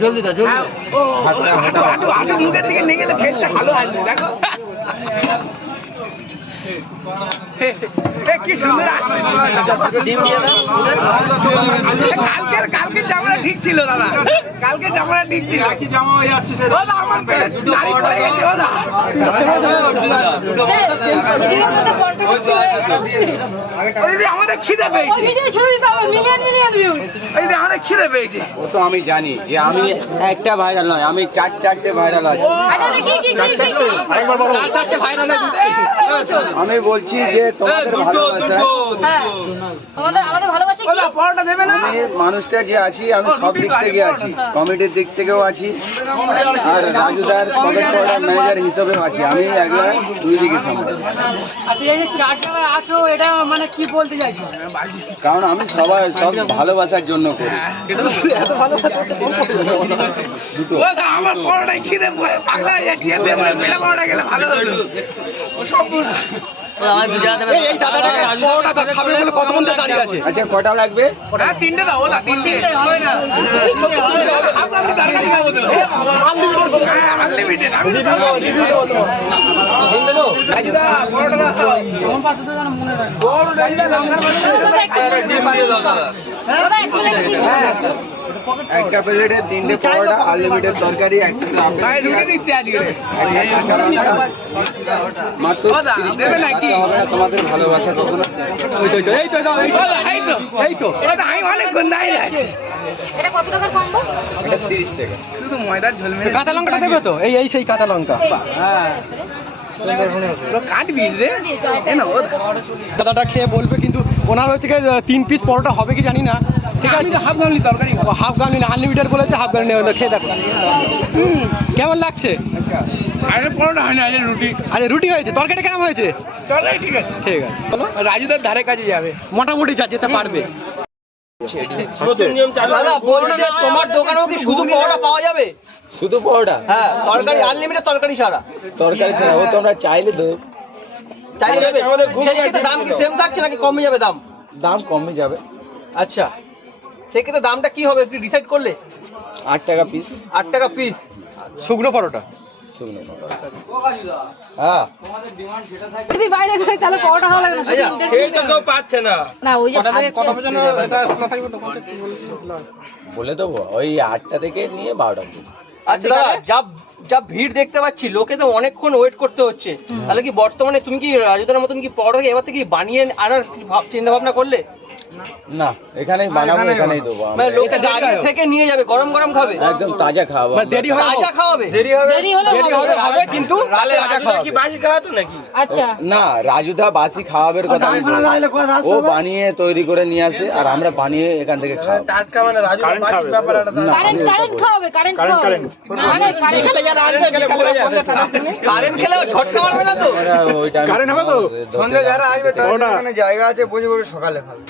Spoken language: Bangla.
জলদি দা জলদি আটু মুখের দিকে নিয়ে গেলে ফেসটা ভালো আসবে দেখো কি সুন্দর আসছে? কালকের কালকের জামাটা ঠিক ছিল দাদা। কালকে জামাটা ঠিক ছিল। কি জামা হয়ে যাচ্ছে আমার পেটে পড়ে গেছে আমাদের খিদে পেয়েছে। আমাদের খিদে পেয়েছে ও তো আমি জানি যে আমি একটা ভাইরাল নয় আমি চার চারটে ভাইরাল আছি আচ্ছা কি কি কি কি কি আমি বলছি যে তোমাদের ভালোবাসা হ্যাঁ আমাদের ভালোবাসা আমি মানুষটা যে আছি আমি সব দিক থেকে আছি। কমিটির দিক থেকেও আছি। আর রাজুদার কমিটি ম্যানেজার হিসেবেও আছি। আমি একলা দুই দিকে সামনে। আচ্ছা মানে কারণ আমি সবাই সব ভালোবাসার জন্য করি। আমার পড়ে- পাগলা হয়ে সম্পূর্ণ আমার বুঝা দেবে এই আচ্ছা কটা লাগবে? হ্যাঁ তিনটে দাও ওলা তিনটে। হবে না। আমি তরকারি খাব তো হ্যাঁ। আনলিমিটেড মনে একটা প্লেটে তিনটে পরোটা আনলিমিটেড তরকারি একটা আপেল ভাই রুটি দিচ্ছে আজকে কাঁচা লঙ্কা মাত্র দাদা, তিরিশ দেবে টাকা নাকি? হবে না তোমাদের ভালোবাসা কখনো ওলা, এই তো এটা তো আমি অনেকক্ষণ দাঁড়িয়ে আছি এটা কত টাকার কম্বো এটা তিরিশ টাকা শুধু ময়দার ঝোল মেরে কাঁচা লঙ্কাটা দেবে তো এই এই সেই কাঁচা লঙ্কা হ্যাঁ দাদাটা খেয়ে বলবে কিন্তু ওনার হচ্ছে তিন পিস পরোটা হবে কি জানি না ঠিক আছে। হাফ গামলি তরকারি। হাফ গামলি আনলিমিটেড বলেছে হাফ গামলি খেয়ে দেখো। হুম, কেমন লাগছে? আরে পরোটা হয় না আজ রুটি। আচ্ছা রুটি হয়েছে? তরকারিটা কেমন হয়েছে? তরকারি ঠিক আছে। ঠিক আছে। রাজুদার ধারে কাজে যাবে। মোটামুটি যা যেতে পারবে। দাদা বলছি যে তোমার দোকানেও কি শুধু পরোটা পাওয়া যাবে? শুধু পরোটা? হ্যাঁ তরকারি আনলিমিটেড তরকারি ছাড়া। তরকারি ছাড়া ও তোমরা চাইলে তো চাইলে দেবে? সেই দাম কি সেম থাকছে নাকি কমে যাবে দাম? দাম কমে যাবে। আচ্ছা। সেই ক্ষেত্রে দামটা কি হবে? একটু ডিসাইড করলে? আট টাকা পিস আট টাকা পিস শুকনো পরোটা? শুকনো পরোটা। হ্যাঁ। যদি বাইরে করে তাহলে পরোটা ভালো লাগে না। ওই যে বলে দেবো ওই আটটা থেকে নিয়ে বারোটা আচ্ছা যা যা ভিড় দেখতে পাচ্ছি লোকে তো অনেকক্ষণ ওয়েট করতে হচ্ছে। তাহলে কি বর্তমানে তুমি কি রাজুদার মতন কি পরোটা এবার থেকে বানিয়ে আনার চিন্তা ভাবনা করলে? না এখানেই বানাবো এখানেই দেবো আমরা। মানে লোকে থেকে নিয়ে যাবে গরম গরম খাবে। একদম তাজা খাওয়াবো আমরা। দেরি হয় তাজা খাওয়াবে? দেরি হলে দেরি হবে। হবে হবে কিন্তু তাহলে তাজা খাওয়াবে। আচ্ছা। না রাজুদা বাসি খাওয়াবের কথা ও বানিয়ে তৈরি করে নিয়ে আসে আর আমরা বানিয়ে এখান থেকে খাওয়াবো। না, কারেন্ট কারেন্ট খাওয়াবে কারেন্ট খাওয়াবে। মানে কারেন্ট যারা আসবে কারেন্ট খেলে ঝটকা মারবে না তো? আমরা ওই টাইমে কারেন্ট হবে তো? সন্ধ্যে যারা আসবে। জায়গা আছে বসে বসে সকালে খাবে।